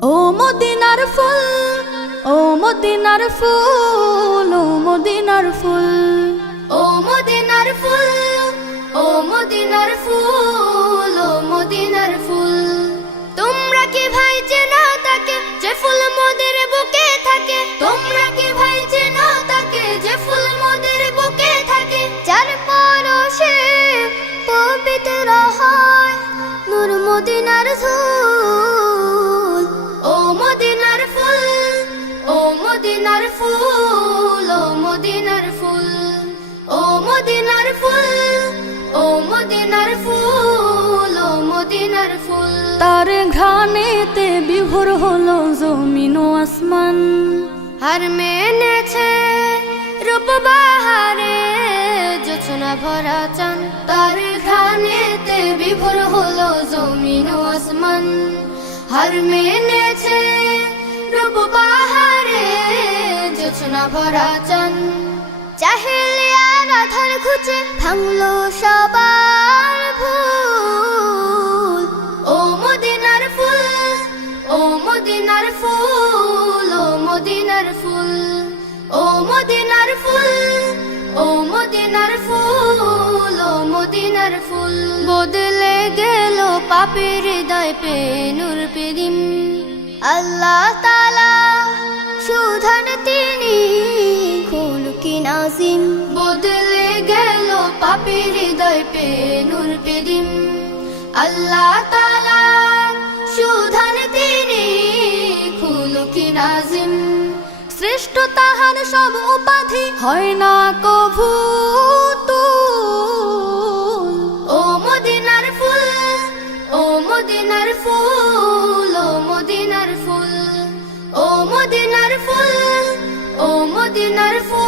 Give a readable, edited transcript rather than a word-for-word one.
ও মদিনার ফুল, ও মদিনার ফুল, ও মদিনার ফুল, ও মদিনার ফুল, ও মদিনার ফুল, ও মদিনার ফুল। তোমরা কি ভাই চেনো তাকে যে ফুল মোদের বুকে থাকে? তোমরা কি ভাই চেনো তাকে যে ফুল মোদের বুকে থাকে? যার পরশে পবিত্র হয় নূর মদিনার ধুল। ও মদিনার ফুল, ও মদিনার ফুল, ও মদিনার ফুল, ও মদিনার ফুল, ও মদিনার ফুল, ও মদিনার ফুল। তার ঘ্রাণেতে বিভোর হলো জমিন ও আসমান। হার মেনেছে রূপ বাহারে জোছনা ভরা চান। তার ঘ্রাণেতে বিভোর হলো জমিন ও আসমান। হার মেনেছে রূপ বাহারে জোছনা ভরা চান। জাহেলিয়ার আধার ঘুচে ভাঙলো সবার ভুল। ও মদিনার ফুল, ও মদিনার ফুল, ও মদিনার ফুল, ও মদিনার ফুল, ও মদিনার ফুল, ও মদিনার ফুল। বদলে গেল পাপের হৃদয় পে নূর পেদিম। আল্লাহ তাআলা সুধান তিনি খুলকি নাজিম। বদলে গেল পাপের হৃদয় পে নূর পেদিম। আল্লাহ তাআলা সুধান তিনি খুলকি নাজিম। শ্রেষ্ঠ তাহার সব উপাধি হয় না কভু তুল। ও মদিনার ফুল, ও মদিনার ফুল, ও মদিনার ফুল, ও মদিনার ফুল, ও মদিনার ফুল।